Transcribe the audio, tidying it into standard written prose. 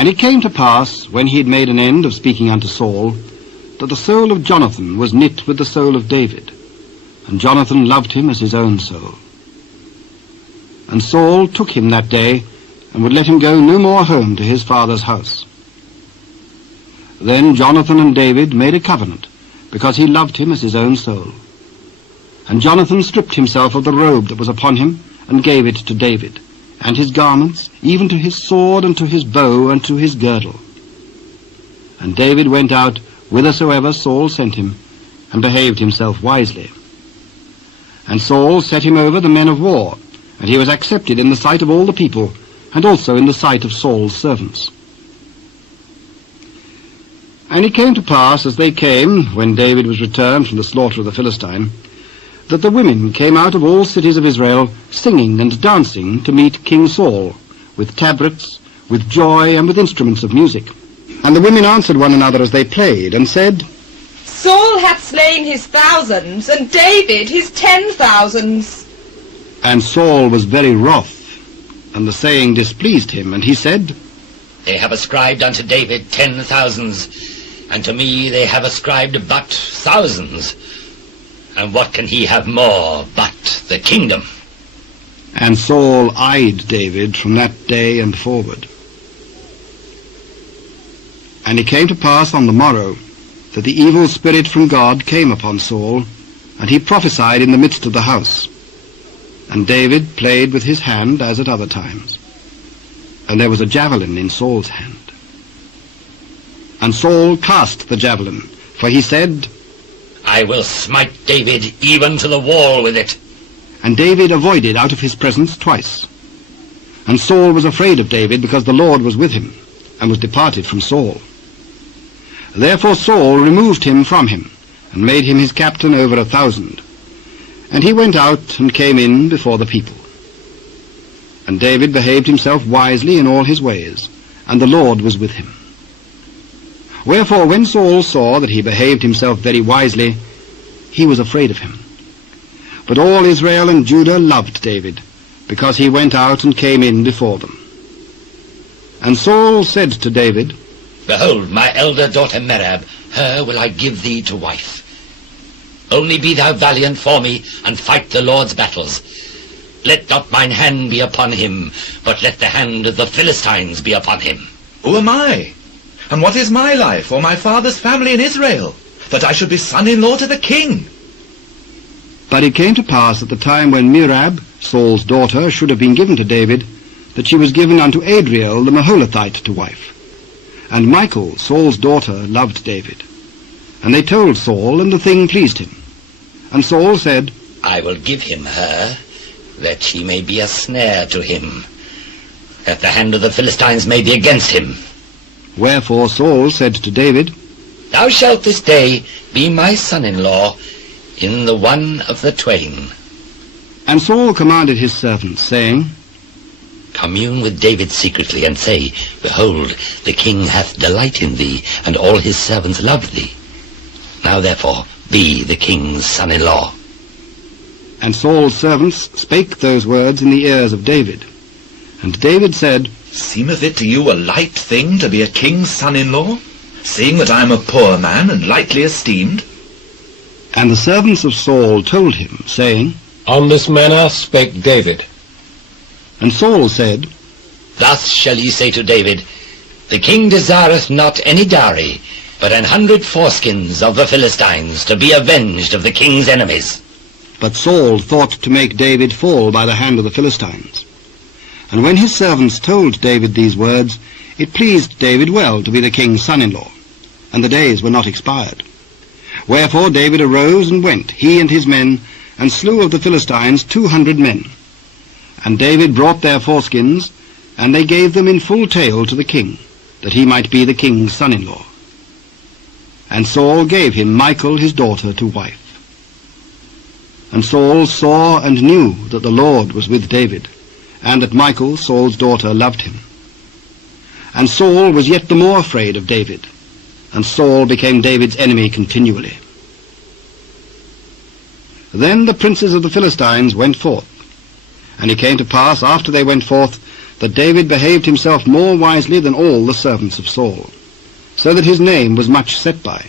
And it came to pass, when he had made an end of speaking unto Saul, that the soul of Jonathan was knit with the soul of David, and Jonathan loved him as his own soul. And Saul took him that day, and would let him go no more home to his father's house. Then Jonathan and David made a covenant, because he loved him as his own soul. And Jonathan stripped himself of the robe that was upon him, and gave it to David, and his garments, even to his sword, and to his bow, and to his girdle. And David went out whithersoever Saul sent him, and behaved himself wisely. And Saul set him over the men of war, and he was accepted in the sight of all the people, and also in the sight of Saul's servants. And it came to pass, as they came, when David was returned from the slaughter of the Philistine, that the women came out of all cities of Israel, singing and dancing to meet King Saul, with tabrets, with joy, and with instruments of music. And the women answered one another as they played, and said, Saul hath slain his thousands, and David his 10,000s. And Saul was very wroth, and the saying displeased him, and he said, They have ascribed unto David 10,000s, and to me they have ascribed but thousands. And what can he have more but the kingdom? And Saul eyed David from that day and forward. And it came to pass on the morrow that the evil spirit from God came upon Saul, and he prophesied in the midst of the house. And David played with his hand as at other times. And there was a javelin in Saul's hand. And Saul cast the javelin, for he said, I will smite David even to the wall with it. And David avoided out of his presence twice. And Saul was afraid of David, because the Lord was with him, and was departed from Saul. Therefore Saul removed him from him, and made him his captain over 1,000. And he went out and came in before the people. And David behaved himself wisely in all his ways, and the Lord was with him. Wherefore when Saul saw that he behaved himself very wisely, he was afraid of him. But all Israel and Judah loved David, because he went out and came in before them. And Saul said to David, Behold, my elder daughter Merab, her will I give thee to wife. Only be thou valiant for me, and fight the Lord's battles. Let not mine hand be upon him, but let the hand of the Philistines be upon him. Who am I? And what is my life, or my father's family in Israel, that I should be son-in-law to the king? But it came to pass at the time when Merab, Saul's daughter, should have been given to David, that she was given unto Adriel the Meholithite to wife. And Michal, Saul's daughter, loved David. And they told Saul, and the thing pleased him. And Saul said, I will give him her, that she may be a snare to him, that the hand of the Philistines may be against him. Wherefore Saul said to David, Thou shalt this day be my son-in-law in the one of the twain. And Saul commanded his servants, saying, Commune with David secretly, and say, Behold, the king hath delight in thee, and all his servants love thee. Now therefore be the king's son-in-law. And Saul's servants spake those words in the ears of David. And David said, Seemeth it to you a light thing to be a king's son-in-law, seeing that I am a poor man and lightly esteemed? And the servants of Saul told him, saying, On this manner spake David. And Saul said, Thus shall ye say to David, The king desireth not any dowry, but 100 foreskins of the Philistines, to be avenged of the king's enemies. But Saul thought to make David fall by the hand of the Philistines. And when his servants told David these words, it pleased David well to be the king's son-in-law, and the days were not expired. Wherefore David arose and went, he and his men, and slew of the Philistines 200 men. And David brought their foreskins, and they gave them in full tale to the king, that he might be the king's son-in-law. And Saul gave him Michal his daughter to wife. And Saul saw and knew that the Lord was with David, and that Michal, Saul's daughter, loved him. And Saul was yet the more afraid of David, and Saul became David's enemy continually. Then the princes of the Philistines went forth, and it came to pass after they went forth that David behaved himself more wisely than all the servants of Saul, so that his name was much set by.